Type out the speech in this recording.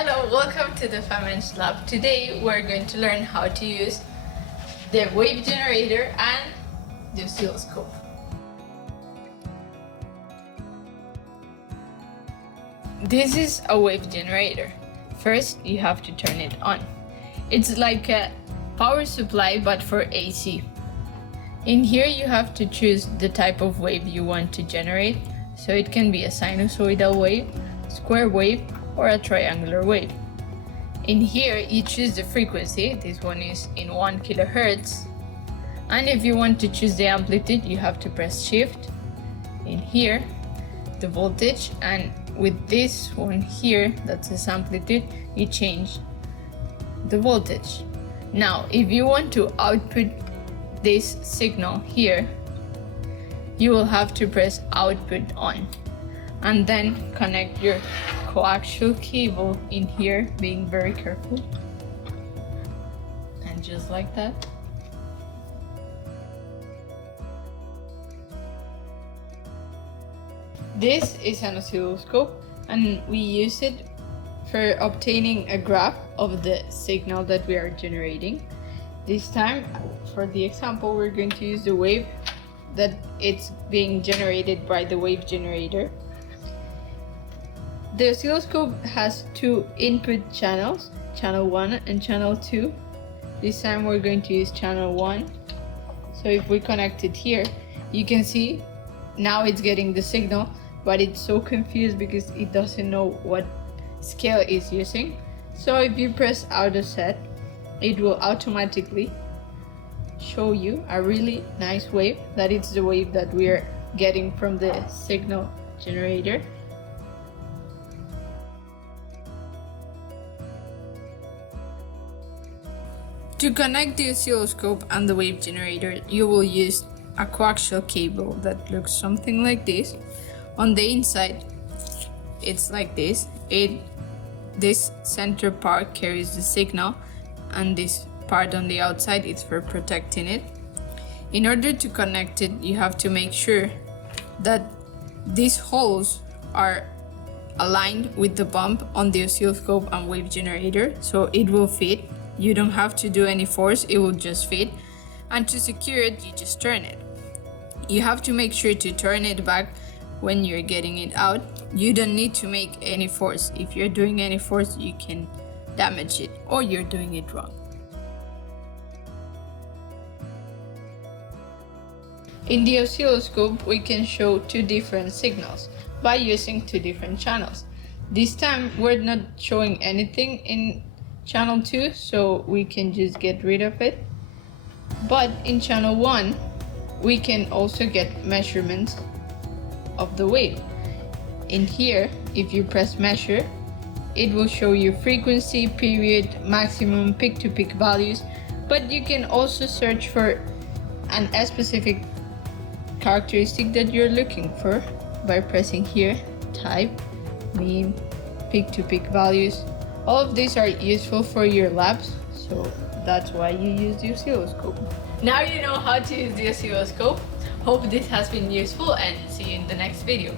Hello, welcome to the FemEng Lab. Today we're going to learn how to use the wave generator and the oscilloscope. This is a wave generator. First, you have to turn it on. It's like a power supply but for AC. In here you have to choose the type of wave you want to generate, so it can be a sinusoidal wave, square wave, or a triangular wave. In here you choose the frequency. This one is in 1 kilohertz. And if you want to choose the amplitude, you have to press shift. In here, the voltage, and with this one here that says amplitude, you change the voltage. Now, if you want to output this signal here, you will have to press output on and then connect your coaxial cable in here, being very careful, and just like that. This is an oscilloscope, and we use it for obtaining a graph of the signal that we are generating. This time, for the example, we're going to use the wave that it's being generated by the wave generator. The oscilloscope has two input channels, channel 1 and channel 2. This time we're going to use channel 1. So if we connect it here, you can see now it's getting the signal, but it's so confused because it doesn't know what scale it's using. So if you press auto set, it will automatically show you a really nice wave, that it's the wave that we are getting from the signal generator. To connect the oscilloscope and the wave generator, you will use a coaxial cable that looks something like this. On the inside, it's like this. This center part carries the signal, and this part on the outside is for protecting it. In order to connect it, you have to make sure that these holes are aligned with the bump on the oscilloscope and wave generator, so it will fit. You don't have to do any force, it will just fit. And to secure it, you just turn it. You have to make sure to turn it back when you're getting it out. You don't need to make any force. If you're doing any force, you can damage it, or you're doing it wrong. In the oscilloscope, we can show two different signals by using two different channels. This time, we're not showing anything in channel 2, so we can just get rid of it. But in channel 1, we can also get measurements of the wave. In here, if you press measure, it will show you frequency, period, maximum, peak-to-peak values, but you can also search for a specific characteristic that you're looking for by pressing here, type, mean, peak-to-peak values. All of these are useful for your labs, so that's why you use the oscilloscope. Now you know how to use the oscilloscope. Hope this has been useful, and see you in the next video.